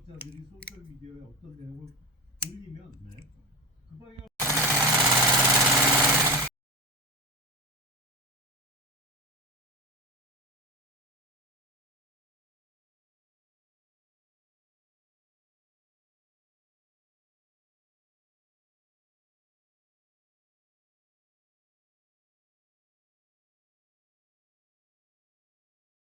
권력자들이 소셜 미디어에 어떤 내용을 올리면 네. 그 방향